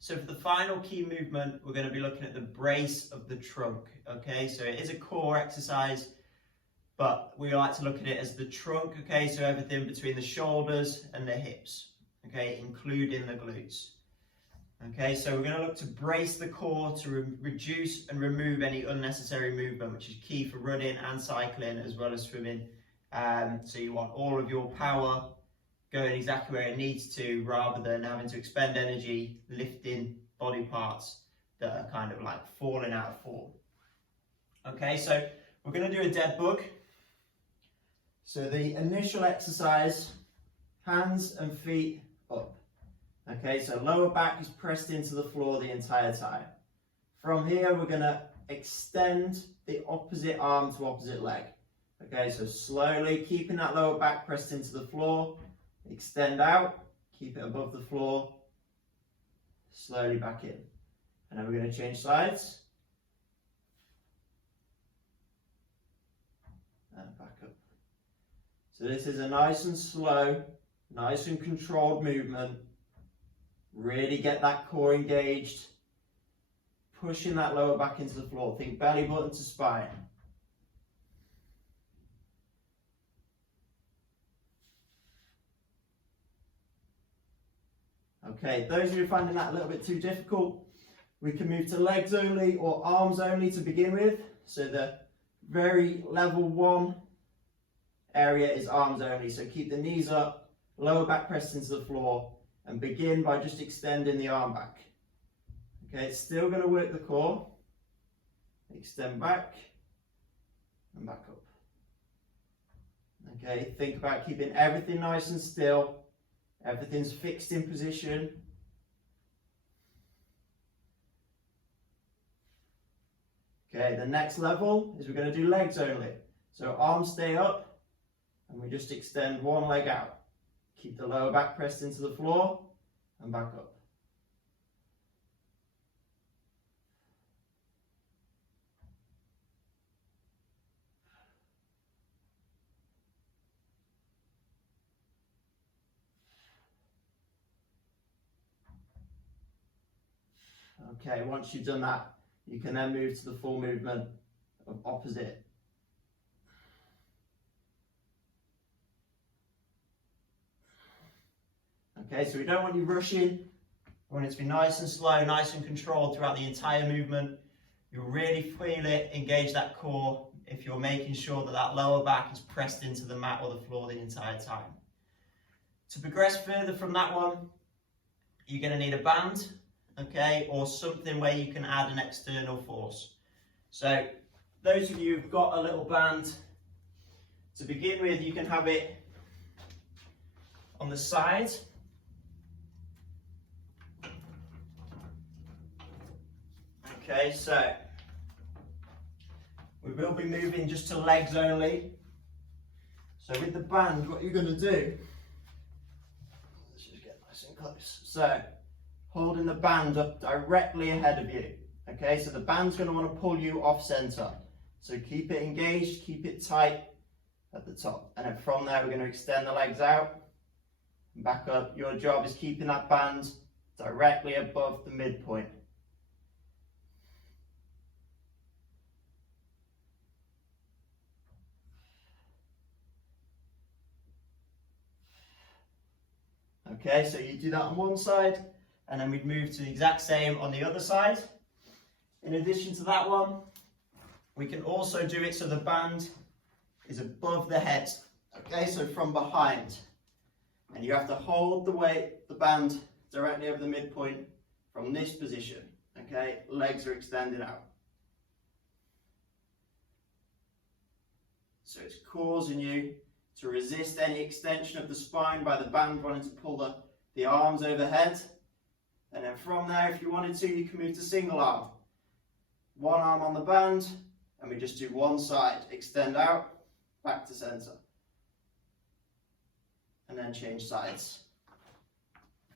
So for the final key movement, we're going to be looking at the brace of the trunk. Okay, so it is a core exercise, but we like to look at it as the trunk. Okay, so everything between the shoulders and the hips. Okay, including the glutes. Okay, so we're going to look to brace the core to reduce and remove any unnecessary movement, which is key for running and cycling as well as swimming. So you want all of your power going exactly where it needs to, rather than having to expend energy lifting body parts that are kind of like falling out of form. Okay, so we're going to do a dead bug. So the initial exercise, hands and feet up. Okay, so lower back is pressed into the floor the entire time. From here, we're going to extend the opposite arm to opposite leg. Okay, so slowly keeping that lower back pressed into the floor, extend out, keep it above the floor, slowly back in. And then we're going to change sides. And back up. So this is a nice and slow, nice and controlled movement. Really get that core engaged, pushing that lower back into the floor. Think belly button to spine. Okay, those of you finding that a little bit too difficult, we can move to legs only or arms only to begin with. So the very level one area is arms only. So keep the knees up, lower back pressed into the floor, and begin by just extending the arm back. Okay, it's still going to work the core. Extend back and back up. Okay, think about keeping everything nice and still. Everything's fixed in position. Okay, the next level is we're going to do legs only. So arms stay up and we just extend one leg out. Keep the lower back pressed into the floor and back up. Okay, once you've done that, you can then move to the full movement of opposite. Okay, so we don't want you rushing. We want it to be nice and slow, nice and controlled throughout the entire movement. You'll really feel it, engage that core if you're making sure that that lower back is pressed into the mat or the floor the entire time. To progress further from that one, you're going to need a band, okay, or something where you can add an external force. So those of you who've got a little band, to begin with, you can have it on the side. Okay, so we will be moving just to legs only. So with the band, what you're going to do, let's just get nice and close. So holding the band up directly ahead of you. Okay, so the band's going to want to pull you off center. So keep it engaged, keep it tight at the top. And then from there, we're going to extend the legs out and back up. Your job is keeping that band directly above the midpoint. Okay, so you do that on one side, and then we'd move to the exact same on the other side. In addition to that one, we can also do it so the band is above the head. Okay, so from behind. And you have to hold the weight, the band, directly over the midpoint from this position. Okay, legs are extended out. So it's causing you to resist any extension of the spine by the band wanting to pull the arms overhead. And then from there, if you wanted to, you can move to single arm. One arm on the band, and we just do one side. Extend out, back to center. And then change sides.